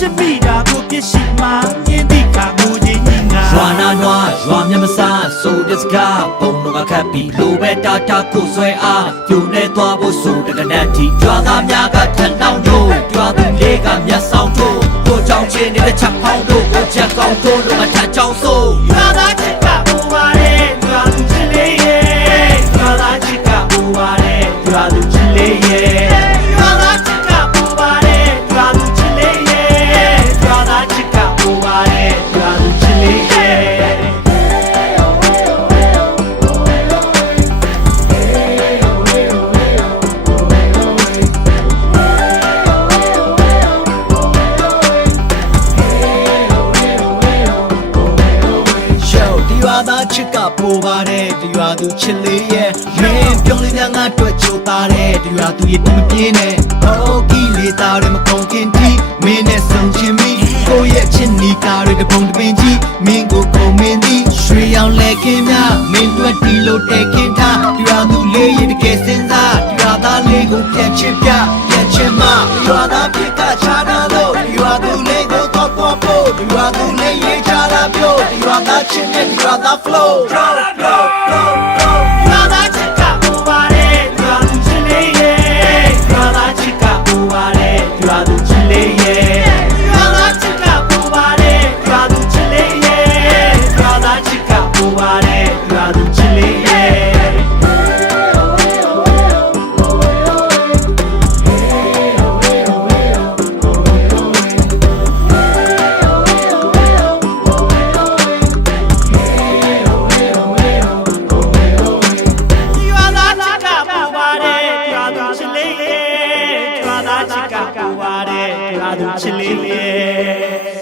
ချစ်မိတာကိုပြစ်ရှိမှာမြင်သည့်ခါငိုခြင်းကြီးငါရွာနာနွားရွာမြမစားဆိုတဲ့စကားပုံတော့ကခတ်ပြီးလိုပဲတာတာကိုဆွဲအားပြုံနေသွားဖို့ဆိုတကနတ်တီရွာသားများကထန်တောင်းတို့ရွာသူလေးကမျက်ဆောင်တို့ကိုကြောင်ချင်းနေတဲ့ချက်ဖောင်းတို့ကိုချက်ကောင်းတို့တို့မထချောင်းဆိုရွာသားချင်း ချစ်ကပိုပါတယ်ဒီရွာသူချစ်လေးရဲ့မင်းပြုံးလေးများငါတွေ့ချိုသားတယ်ဒီရွာသူရဲ့တမပြင်းနဲ့ဟောကီလေးသားတွေမကုန်ခင်တီမင်းနဲ့ဆုံချင်းမီကိုရဲ့ချစ်နီကားတွေတပုံတပင်ကြီးမင်းကိုကုန်မင်းသည်ရွှေရောင်လက်ခင်းများမင်းတွေ့တီလို့တဲ့ခင်ထားဒီရွာသူလေးရဲ့တကယ်စင်စားဒီရွာသားလေးကိုပြန်ချစ်ပြပြန်ချစ်မဒီရွာသားပြ ပြောဒီရွာသားချစ်နဲ့ဒီရွာသား flow flow flow flow flow သားချစ်ကပူပါတယ်ဒါသူချစ်လေးရဲ့